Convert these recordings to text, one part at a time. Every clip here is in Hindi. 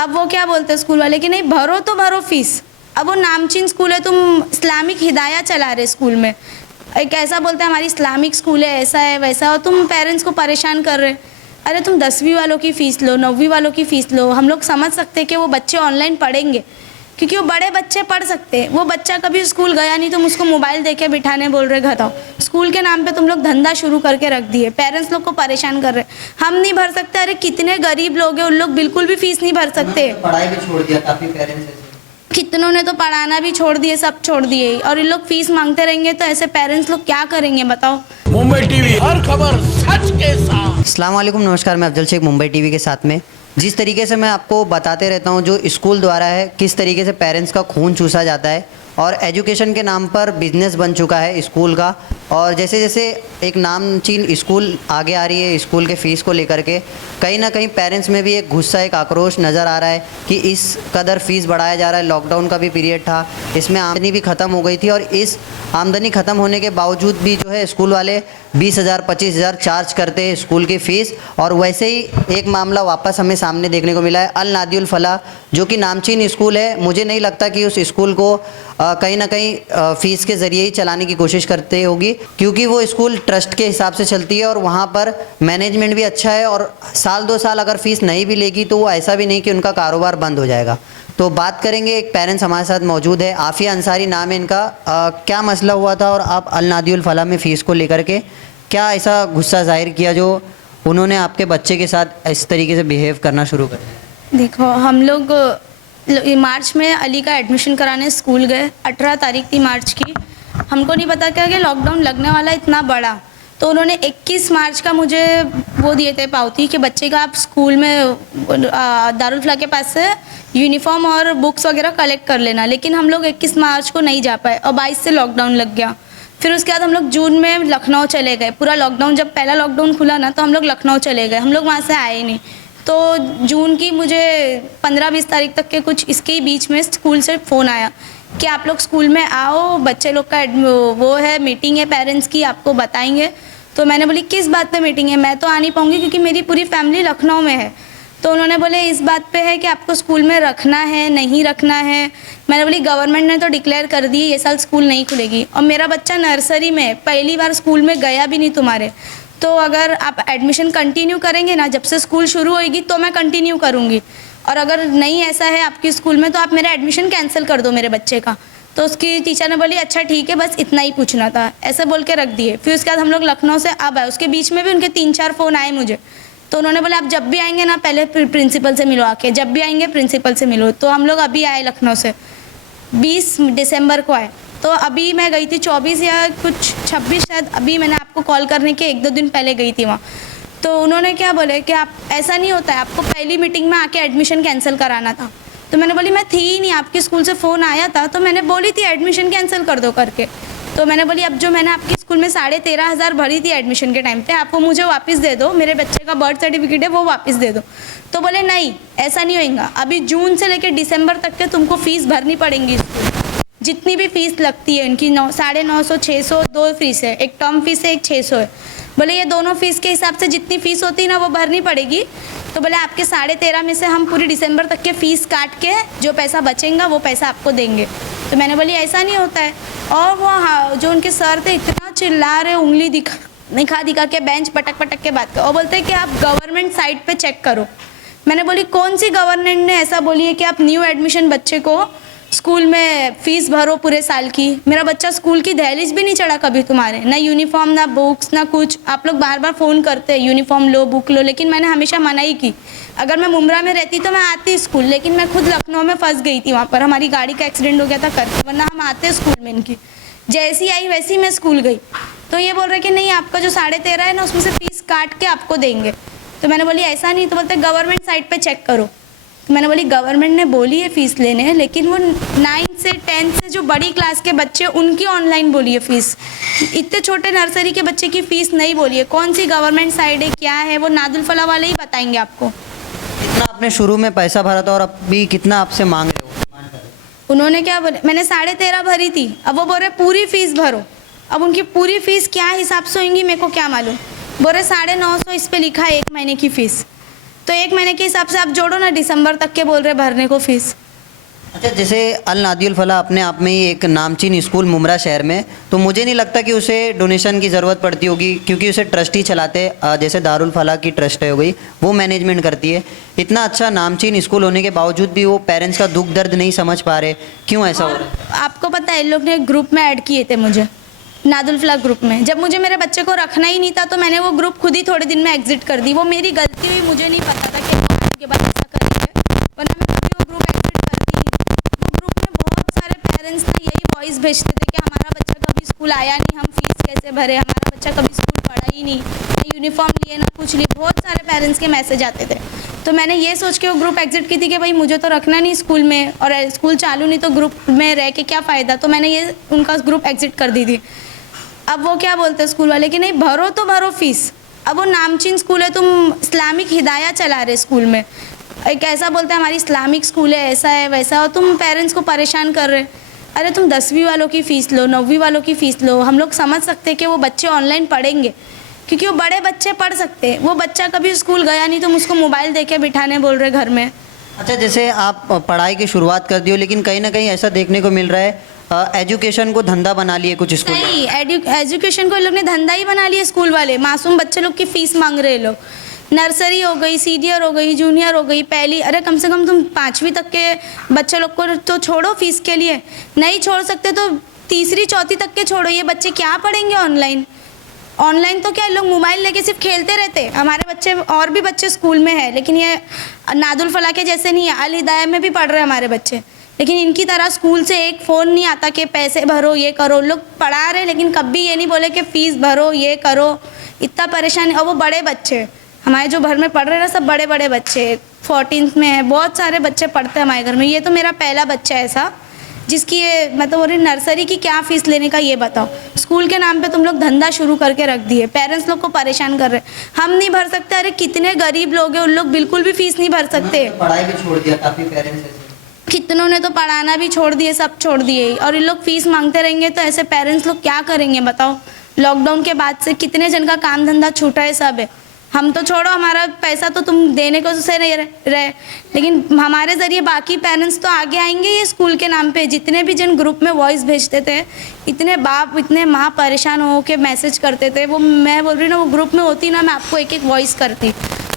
अब वो क्या बोलते हैं स्कूल वाले कि नहीं भरो तो भरो फीस। अब वो नामचीन स्कूल है, तुम इस्लामिक हिदाया चला रहे स्कूल में, एक ऐसा बोलते हैं हमारी इस्लामिक स्कूल है, ऐसा है वैसा है, और तुम पेरेंट्स को परेशान कर रहे। अरे तुम 10वीं वालों की फ़ीस लो, 9वीं वालों की फ़ीस लो। हम लोग समझ सकते हैं कि वो बच्चे ऑनलाइन पढ़ेंगे क्योंकि वो बड़े बच्चे पढ़ सकते हैं। वो बच्चा कभी स्कूल गया नहीं, तुम उसको मोबाइल दे के बिठाने बोल रहे घर आओ। स्कूल के नाम पे तुम लोग धंधा शुरू करके रख दिए, पेरेंट्स लोग को परेशान कर रहे। हम नहीं भर सकते, अरे कितने गरीब लोग हैं, उन लोग बिल्कुल भी फीस नहीं भर सकते। पढ़ाई भी छोड़ दिया काफी पेरेंट्स, कितनों ने तो पढ़ाना भी छोड़ दिए, सब छोड़ दिए, और इन लोग फीस मांगते रहेंगे तो ऐसे पेरेंट्स लोग क्या करेंगे बताओ। मुंबई टीवी, हर खबर सच के साथ। अस्सलाम वालेकुम, नमस्कार। मैं अफजल शेख मुंबई टीवी के साथ में। जिस तरीके से मैं आपको बताते रहता हूँ जो स्कूल द्वारा है, किस तरीके से पेरेंट्स का खून चूसा जाता है और एजुकेशन के नाम पर बिजनेस बन चुका है स्कूल का। और जैसे जैसे एक नामचीन स्कूल आगे आ रही है स्कूल के फ़ीस को लेकर के, कहीं ना कहीं पेरेंट्स में भी एक गुस्सा, एक आक्रोश नज़र आ रहा है कि इस कदर फ़ीस बढ़ाया जा रहा है। लॉकडाउन का भी पीरियड था, इसमें आमदनी भी ख़त्म हो गई थी, और इस आमदनी ख़त्म होने के बावजूद भी जो है स्कूल वाले 20,000 25,000 चार्ज करते हैं स्कूल की फ़ीस। और वैसे ही एक मामला वापस हमें सामने देखने को मिला है अल नादियुल फलाह, जो कि नामचीन स्कूल है। मुझे नहीं लगता कि उस स्कूल को कहीं ना कहीं फ़ीस के ज़रिए ही चलाने की कोशिश करते होगी, क्योंकि वो स्कूल ट्रस्ट के हिसाब से चलती है और वहाँ पर मैनेजमेंट भी अच्छा है। और साल 2 साल अगर फ़ीस नहीं भी लेगी तो वो ऐसा भी नहीं कि उनका कारोबार बंद हो जाएगा। तो बात करेंगे, एक पेरेंट्स हमारे साथ मौजूद है, आफिया अंसारी नाम है इनका। क्या मसला हुआ था और आप अल नादियुल फलाह में फ़ीस को लेकर के क्या ऐसा गुस्सा जाहिर किया जो उन्होंने आपके बच्चे के साथ इस तरीके से बिहेव करना शुरू कर दिया? देखो, हम लोग मार्च में अली का एडमिशन कराने स्कूल गए। 18 तारीख थी मार्च की। हमको नहीं पता क्या कि लॉकडाउन लगने वाला इतना बड़ा, तो उन्होंने 21 मार्च का मुझे वो दिए थे पावती कि बच्चे का आप स्कूल में दारुल फलाह के पास से यूनिफॉर्म और बुक्स वगैरह कलेक्ट कर लेना। लेकिन हम लोग 21 मार्च को नहीं जा पाए और 22 से लॉकडाउन लग गया। फिर उसके बाद हम लोग जून में लखनऊ चले गए। पूरा लॉकडाउन, जब पहला लॉकडाउन खुला ना, तो हम लोग लखनऊ चले गए। हम लोग वहाँ से आए नहीं। तो जून की मुझे 15-20 तारीख तक के कुछ इसके ही बीच में स्कूल से फ़ोन आया कि आप लोग स्कूल में आओ, बच्चे लोग का वो है, मीटिंग है पेरेंट्स की, आपको बताएंगे। तो मैंने बोली किस बात पे मीटिंग है, मैं तो आ नहीं पाऊँगी क्योंकि मेरी पूरी फैमिली लखनऊ में है। तो उन्होंने बोले इस बात पे है कि आपको स्कूल में रखना है नहीं रखना है। मैंने बोली गवर्नमेंट ने तो डिक्लेयर कर दी ये साल स्कूल नहीं खुलेगी, और मेरा बच्चा नर्सरी में पहली बार स्कूल में गया भी नहीं तुम्हारे। तो अगर आप एडमिशन कंटिन्यू करेंगे ना, जब से स्कूल शुरू होएगी तो मैं कंटिन्यू करूँगी, और अगर नहीं ऐसा है आपकी स्कूल में तो आप मेरा एडमिशन कैंसिल कर दो मेरे बच्चे का। तो उसकी टीचर ने बोली अच्छा ठीक है, बस इतना ही पूछना था, ऐसे बोल के रख दिए। फिर उसके बाद हम लोग लखनऊ से अब आए। उसके बीच में भी उनके 3-4 फ़ोन आए मुझे। तो उन्होंने बोला आप जब भी आएंगे ना पहले प्रिंसिपल से मिलो आके, जब भी आएंगे प्रिंसिपल से मिलो। तो हम लोग अभी आए लखनऊ से, 20 दिसंबर को आए। तो अभी मैं गई थी 24 या कुछ 26 शायद, अभी मैंने आपको कॉल करने के 1-2 दिन पहले गई थी वहाँ। तो उन्होंने क्या बोले कि आप ऐसा नहीं होता है, आपको पहली मीटिंग में आके एडमिशन कैंसिल कराना था। तो मैंने बोली मैं थी ही नहीं, आपके स्कूल से फ़ोन आया था तो मैंने बोली थी एडमिशन कैंसिल कर दो करके। तो मैंने बोली अब जो मैंने आपके स्कूल में 13,500 भरी थी एडमिशन के टाइम पे, आप वो मुझे वापस दे दो, मेरे बच्चे का बर्थ सर्टिफिकेट है वो वापस दे दो। तो बोले नहीं ऐसा नहीं होएगा, अभी जून से लेकर दिसंबर तक के तुमको फ़ीस भरनी पड़ेगी स्कूल, जितनी भी फ़ीस लगती है इनकी 950 600 2 फ़ीस है, एक टर्म फीस है, एक 600 है। बोले ये दोनों फ़ीस के हिसाब से जितनी फ़ीस होती है ना वो भरनी पड़ेगी। तो बोले आपके 13.5 में से हम पूरी दिसंबर तक के फ़ीस काट के जो पैसा बचेगा वो पैसा आपको देंगे। तो मैंने बोली ऐसा नहीं होता है। और वो जो उनके सर थे इतना चिल्ला रहे, उंगली दिखा के बेंच पटक के बात कर, और बोलते हैं कि आप गवर्नमेंट साइट पे चेक करो। मैंने बोली कौन सी गवर्नमेंट ने ऐसा बोली है कि आप न्यू एडमिशन बच्चे को स्कूल में फ़ीस भरो पूरे साल की। मेरा बच्चा स्कूल की दहलीज भी नहीं चढ़ा कभी तुम्हारे, ना यूनिफॉर्म ना बुक्स ना कुछ। आप लोग बार बार फ़ोन करते हैं यूनिफॉर्म लो बुक लो, लेकिन मैंने हमेशा मना ही की। अगर मैं मुमरा में रहती तो मैं आती स्कूल, लेकिन मैं खुद लखनऊ में फंस गई थी, वहाँ पर हमारी गाड़ी का एक्सीडेंट हो गया था करके, वरना हम आते स्कूल में इनकी। जैसी आई वैसी मैं स्कूल गई। तो ये बोल रहे कि नहीं आपका जो 13.5 है ना उसमें से फ़ीस काट के आपको देंगे। तो मैंने बोली ऐसा नहीं। तो बोलते गवर्नमेंट साइट पे चेक करो। तो मैंने बोली गवर्नमेंट ने बोली है फ़ीस लेने हैं, लेकिन वो 9 से 10 से जो बड़ी क्लास के बच्चे उनकी ऑनलाइन बोली है फ़ीस, इतने छोटे नर्सरी के बच्चे की फ़ीस नहीं बोली है। कौन सी गवर्नमेंट साइड है क्या है वो नादुल फलाह वाले ही बताएंगे आपको। कितना आपने शुरू में पैसा भरा था और अभी कितना आपसे मांग रहे हो? उन्होंने क्या बोले, मैंने 13.5 भरी थी, अब वो बोल रहे पूरी फ़ीस भरो। अब उनकी पूरी फ़ीस क्या हिसाब से होंगी मेरे को क्या मालूम। बोल रहे 950 इस पर लिखा है 1 महीने की फ़ीस। तो 1 महीने के हिसाब से आप जोड़ो ना, दिसंबर तक के बोल रहे भरने को फीस। अच्छा, जैसे अल नादियुल फलाह अपने आप में ही एक नामचीन स्कूल मुमरा शहर में, तो मुझे नहीं लगता कि उसे डोनेशन की ज़रूरत पड़ती होगी, क्योंकि उसे ट्रस्टी चलाते, जैसे दारुल फलाह की ट्रस्ट हो गई, वो मैनेजमेंट करती है। इतना अच्छा नामचीन स्कूल होने के बावजूद भी वो पेरेंट्स का दुख दर्द नहीं समझ पा रहे, क्यों ऐसा हो रहा है? आपको पता है इन लोग ने एक ग्रुप में ऐड किए थे मुझे, नादुल फलाह ग्रुप में। जब मुझे मेरे बच्चे को रखना ही नहीं था तो मैंने वो ग्रुप खुद ही थोड़े दिन में एग्जिट कर दी। वो मेरी गलती हुई, मुझे नहीं पता था कि गवर्नमेंट के बाद ऐसा करेंगे, वरना मैं कभी वो ग्रुप एग्जिट करती नहीं। वो ग्रुप में बहुत सारे पेरेंट्स ना यही वॉइस भेजते थे कि हमारा बच्चा कभी स्कूल आया नहीं, हम फीस कैसे भरे, हमारा बच्चा कभी स्कूल पढ़ा ही नहीं, ना यूनिफॉर्म लिए ना कुछ लिए। बहुत सारे पेरेंट्स के मैसेज आते थे। तो मैंने ये सोच के वो ग्रुप एग्जिट की थी कि भाई मुझे तो रखना नहीं स्कूल में, और स्कूल चालू नहीं तो ग्रुप में रह के क्या फ़ायदा। तो मैंने ये उनका ग्रुप एग्जिट कर दी थी। अब वो क्या बोलते हैं स्कूल वाले कि नहीं भरो तो भरो फीस। अब वो नामचीन स्कूल है, तुम इस्लामिक हिदाया चला रहे स्कूल में, एक ऐसा बोलते हैं हमारी इस्लामिक स्कूल है, ऐसा है वैसा है, और तुम पेरेंट्स को परेशान कर रहे। अरे तुम 10वीं वालों की फ़ीस लो, 9वीं वालों की फ़ीस लो। हम लोग समझ सकते हैं कि वो बच्चे ऑनलाइन पढ़ेंगे, क्योंकि वो बड़े बच्चे पढ़ सकते हैं। वो बच्चा कभी स्कूल गया नहीं, तुम उसको मोबाइल दे के बिठाने बोल रहे घर में। अच्छा, जैसे आप पढ़ाई की शुरुआत कर दी हो, लेकिन कहीं ना कहीं ऐसा देखने को मिल रहा है एजुकेशन को धंधा बना लिए कुछ स्कूल। नहीं, एजुकेशन को इन लोग ने धंधा ही बना लिया स्कूल वाले। मासूम बच्चे लोग की फ़ीस मांग रहे लोग। नर्सरी हो गई, सीनियर हो गई, जूनियर हो गई, पहली, अरे कम से कम तुम 5वीं तक के बच्चे लोग को तो छोड़ो फीस के लिए। नहीं छोड़ सकते तो 3री 4वीं तक के छोड़ो। ये बच्चे क्या पढ़ेंगे ऑनलाइन? ऑनलाइन तो क्या लोग मोबाइल लेके सिर्फ खेलते रहते। हमारे बच्चे और भी बच्चे स्कूल में है, लेकिन ये नादुल फलाह के जैसे नहीं है, अल हिदाया में भी पढ़ रहे हैं हमारे बच्चे, लेकिन इनकी तरह स्कूल से एक फ़ोन नहीं आता कि पैसे भरो ये करो। लोग पढ़ा रहे लेकिन कभी ये नहीं बोले कि फ़ीस भरो ये करो। इतना परेशान। और वो बड़े बच्चे हमारे जो घर में पढ़ रहे हैं ना, सब बड़े बड़े बच्चे 14th में है, बहुत सारे बच्चे पढ़ते हैं हमारे घर में। ये तो मेरा पहला बच्चा है ऐसा जिसकी ये मतलब और नर्सरी की क्या फ़ीस लेने का ये बताओ। स्कूल के नाम पे तुम लोग धंधा शुरू करके रख दिए, पेरेंट्स लोग को परेशान कर रहे। हम नहीं भर सकते। अरे कितने गरीब लोग हैं, उन लोग बिल्कुल भी फ़ीस नहीं भर सकते। पढ़ाई भी छोड़ दिया काफ़ी पेरेंट्स ऐसे। कितनों ने तो पढ़ाना भी छोड़ दिए, सब छोड़ दिए, और इन लोग फीस मांगते रहेंगे तो ऐसे पेरेंट्स लोग क्या करेंगे बताओ। लॉकडाउन के बाद से कितने जन का काम धंधा छूटा है, सब है। हम तो छोड़ो, हमारा पैसा तो तुम देने को से नहीं रहे, लेकिन हमारे ज़रिए बाकी पेरेंट्स तो आगे आएंगे ये स्कूल के नाम पे। जितने भी जन ग्रुप में वॉइस भेजते थे, इतने बाप इतने माँ परेशान हो के मैसेज करते थे। वो मैं बोल रही हूँ ना, वो ग्रुप में होती ना, मैं आपको एक एक वॉइस करती।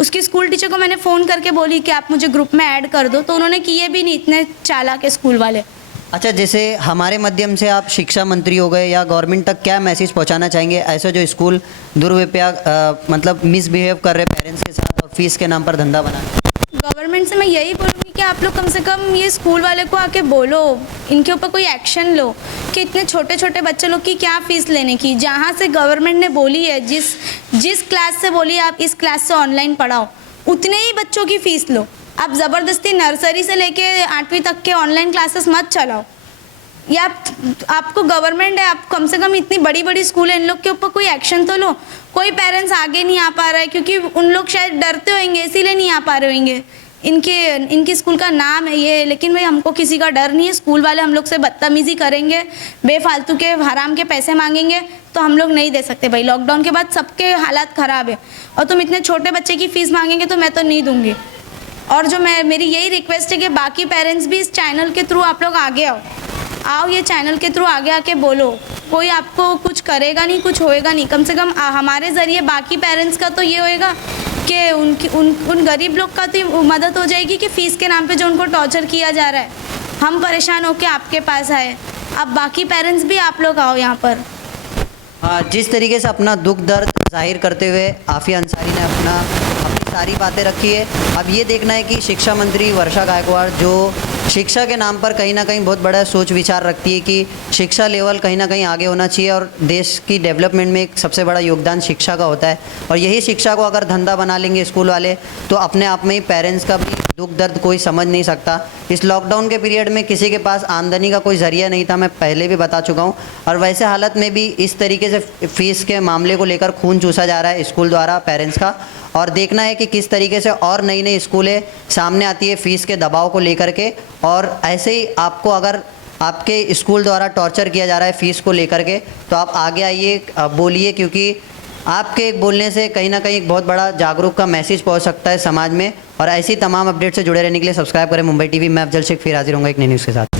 उसकी स्कूल टीचर को मैंने फ़ोन करके बोली कि आप मुझे ग्रुप में ऐड कर दो, तो उन्होंने किए भी नहीं, इतने चालाक है स्कूल वाले। अच्छा, जैसे हमारे माध्यम से आप शिक्षा मंत्री हो गए या गवर्नमेंट तक क्या मैसेज पहुंचाना चाहेंगे ऐसे जो स्कूल दुर्व्यवहार मतलब मिसबिहेव कर रहे पेरेंट्स के साथ और फीस के नाम पर धंधा बना रहे? गवर्नमेंट से मैं यही बोलूँगी कि आप लोग कम से कम ये स्कूल वाले को आके बोलो, इनके ऊपर कोई एक्शन लो कि इतने छोटे छोटे बच्चे लोग की क्या फ़ीस लेने की। जहाँ से गवर्नमेंट ने बोली है, जिस क्लास से बोली है आप इस क्लास से ऑनलाइन पढ़ाओ, उतने ही बच्चों की फ़ीस लो। आप ज़बरदस्ती नर्सरी से लेके 8वीं तक के ऑनलाइन क्लासेस मत चलाओ। या आपको गवर्नमेंट है, आप कम से कम इतनी बड़ी बड़ी स्कूल है, इन लोग के ऊपर कोई एक्शन तो लो। कोई पेरेंट्स आगे नहीं आ पा रहा है क्योंकि उन लोग शायद डरते होंगे, इसीलिए नहीं आ पा रहे होंगे। इनकी स्कूल का नाम है ये, लेकिन भाई हमको किसी का डर नहीं है। स्कूल वाले हम लोग से बदतमीज़ी करेंगे, बेफालतू के हराम के पैसे मांगेंगे तो हम लोग नहीं दे सकते भाई। लॉकडाउन के बाद सबके हालात ख़राब है, और तुम इतने छोटे बच्चे की फ़ीस मांगेंगे तो मैं तो नहीं दूँगी। और जो मेरी यही रिक्वेस्ट है कि बाकी पेरेंट्स भी इस चैनल के थ्रू आप लोग आगे आओ, ये चैनल के थ्रू आगे आके बोलो। कोई आपको कुछ करेगा नहीं, कुछ होएगा नहीं। कम से कम हमारे ज़रिए बाकी पेरेंट्स का तो ये होएगा कि उन गरीब लोग का तो मदद हो जाएगी कि फ़ीस के नाम पे जो उनको टॉर्चर किया जा रहा है, हम परेशान होकर आपके पास आए। अब बाकी पेरेंट्स भी आप लोग आओ यहाँ पर। जिस तरीके से अपना दुख दर्द जाहिर करते हुए आफिया अंसारी ने अपनी सारी बातें रखी है। अब ये देखना है कि शिक्षा मंत्री वर्षा गायकवाड़ जो शिक्षा के नाम पर कहीं ना कहीं बहुत बड़ा सोच विचार रखती है कि शिक्षा लेवल कहीं ना कहीं आगे होना चाहिए और देश की डेवलपमेंट में एक सबसे बड़ा योगदान शिक्षा का होता है। और यही शिक्षा को अगर धंधा बना लेंगे स्कूल वाले तो अपने आप में ही पेरेंट्स का भी दुख दर्द कोई समझ नहीं सकता। इस लॉकडाउन के पीरियड में किसी के पास आमदनी का कोई ज़रिया नहीं था, मैं पहले भी बता चुका हूँ। और वैसे हालत में भी इस तरीके से फ़ीस के मामले को लेकर खून चूसा जा रहा है स्कूल द्वारा पेरेंट्स का। और देखना है कि किस तरीके से और नई नई स्कूलें सामने आती है फ़ीस के दबाव को लेकर के। और ऐसे ही आपको अगर आपके स्कूल द्वारा टॉर्चर किया जा रहा है फ़ीस को लेकर के तो आप आगे आइए, बोलिए, क्योंकि आपके एक बोलने से कहीं ना कहीं एक बहुत बड़ा जागरूक का मैसेज पहुंच सकता है समाज में। और ऐसी तमाम अपडेट से जुड़े रहने के लिए सब्सक्राइब करें मुंबई टीवी। मैं अफजल शेख फिर हाजिर होंगे एक नई न्यूज़ के साथ।